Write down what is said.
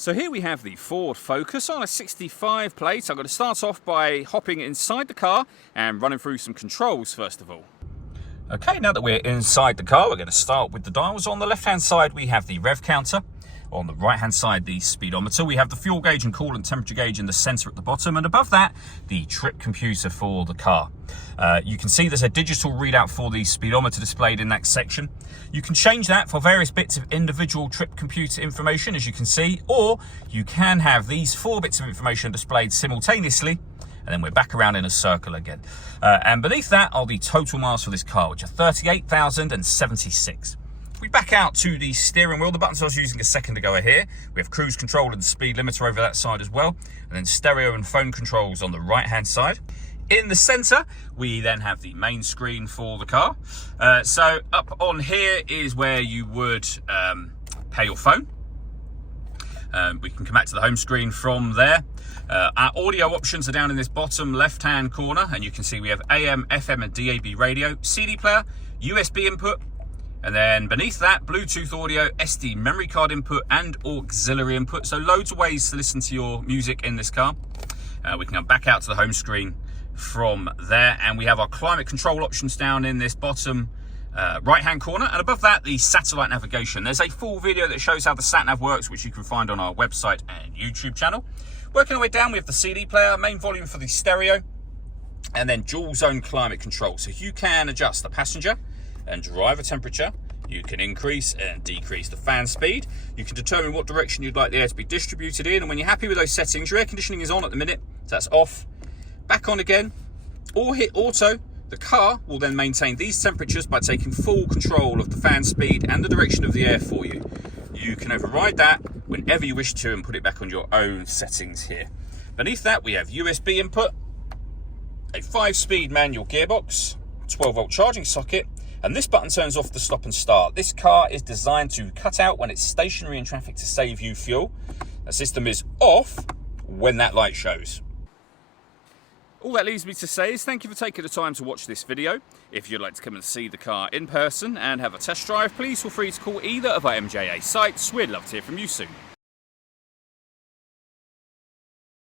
So here we have the Ford Focus on a 65 plate. I'm going to start off by hopping inside the car and running through some controls first of all. Okay, now that we're inside the car, we're going to start with the dials. On the left-hand side, we have the rev counter. On the right-hand side, the speedometer. We have the fuel gauge and coolant temperature gauge in the center at the bottom, and above that, the trip computer for the car. You can see there's a digital readout for the speedometer displayed in that section. You can change that for various bits of individual trip computer information, as you can see, or you can have these 4 bits of information displayed simultaneously, and then we're back around in a circle again. And beneath that are the total miles for this car, which are 38,076. If we back out to the steering wheel, the buttons I was using a second ago are here. We have cruise control and the speed limiter over that side as well, and then stereo and phone controls on the right-hand side. In the center, we then have the main screen for the car. So up on here is where you would pay your phone. We can come back to the home screen from there. Our audio options are down in this bottom left-hand corner, and you can see we have AM, FM, and DAB radio, CD player, USB input, and then beneath that, Bluetooth audio, SD memory card input, and auxiliary input. So loads of ways to listen to your music in this car. We can come back out to the home screen from there, and we have our climate control options down in this bottom right-hand corner, and above that, the satellite navigation. There's a full video that shows how the sat-nav works, which you can find on our website and YouTube channel. Working our way down, we have the CD player, main volume for the stereo, and then dual zone climate control. So you can adjust the passenger and driver temperature. You can increase and decrease the fan speed. You can determine what direction you'd like the air to be distributed in, and when you're happy with those settings, your air conditioning is on at the minute, so that's off. Back on again, or hit auto. The car will then maintain these temperatures by taking full control of the fan speed and the direction of the air for you. You can override that whenever you wish to and put it back on your own settings here. Beneath that, we have USB input, a 5-speed manual gearbox, 12-volt charging socket, and this button turns off the stop and start. This car is designed to cut out when it's stationary in traffic to save you fuel. The system is off when that light shows. All that leaves me to say is thank you for taking the time to watch this video. If you'd like to come and see the car in person and have a test drive, please feel free to call either of our MJA sites. We'd love to hear from you soon.